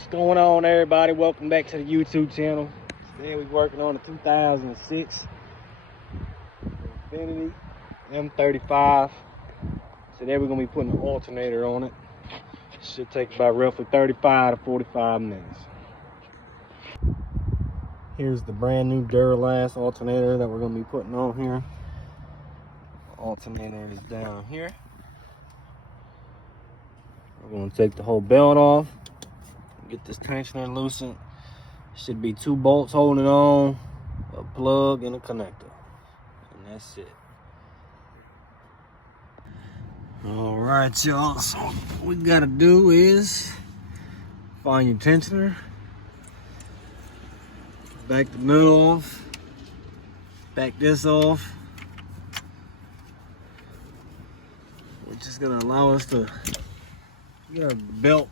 What's going on, everybody? Welcome back to the YouTube channel. Today we're working on a 2006 Infiniti M35. Today we're gonna be putting an alternator on it. Should take about roughly 35 to 45 minutes. Here's the brand new Duralast alternator that we're gonna be putting on here. Alternator is down here. We're gonna take the whole belt off. Get this tensioner loosened. Should be 2 bolts holding it on, a plug and a connector, and that's it. All right, y'all, so what we gotta do is find your tensioner, back the middle off, back this off, which is gonna allow us to get our belt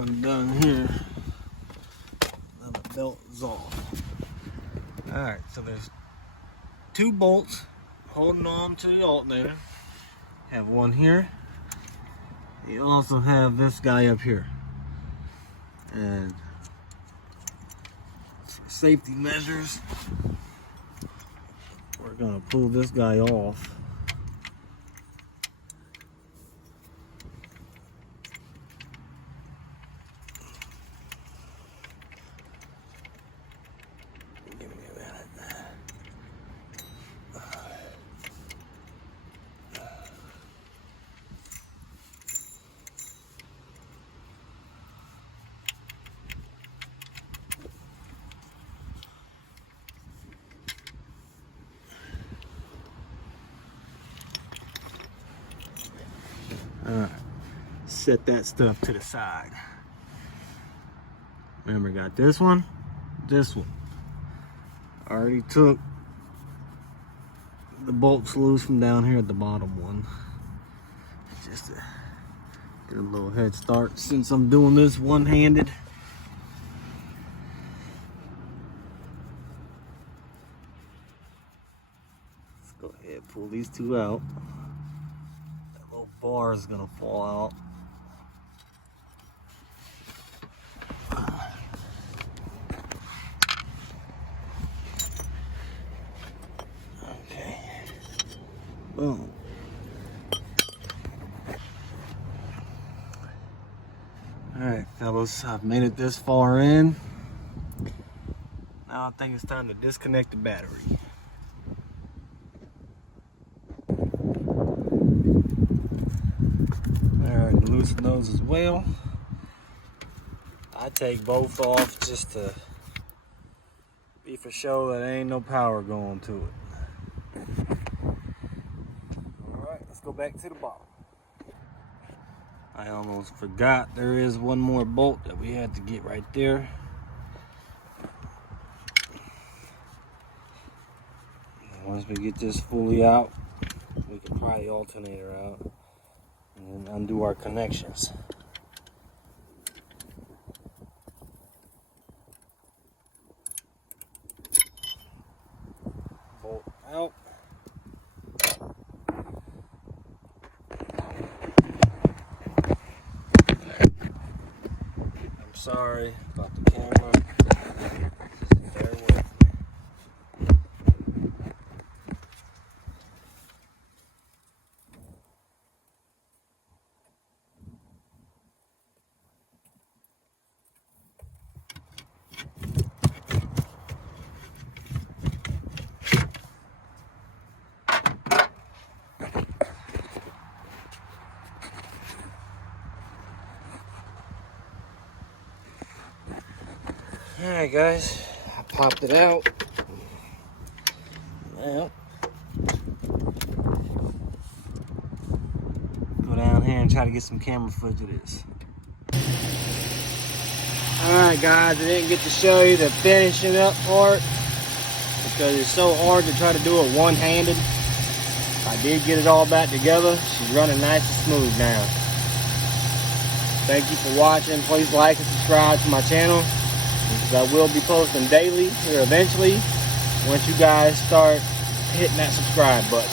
undone here. Now the belt is off. Alright, so there's 2 bolts holding on to the alternator. Have one here. You also have this guy up here. And for safety measures, we're gonna pull this guy off. Alright, set that stuff to the side. Remember, got this one. Already took the bolts loose from down here at the bottom one. Just to get a little head start since I'm doing this one-handed. Let's go ahead and pull these 2 out. Bar is gonna fall out. Okay. Boom. Alright, fellas, I've made it this far in. Now I think it's time to disconnect the battery. Loosen those as well. I take both off just to be for sure that there ain't no power going to it. Alright, let's go back to the bottom. I almost forgot there is one more bolt that we had to get right there. And once we get this fully out, we can pry the alternator out and undo our connections. Bolt out. I'm sorry about the camera. Just bear with me. Alright guys, I popped it out. Now, go down here and try to get some camera footage of this. Alright guys, I didn't get to show you the finishing up part because it's so hard to try to do it one-handed. I did get it all back together. She's running nice and smooth now. Thank you for watching. Please like and subscribe to my channel, because I will be posting daily here eventually once you guys start hitting that subscribe button.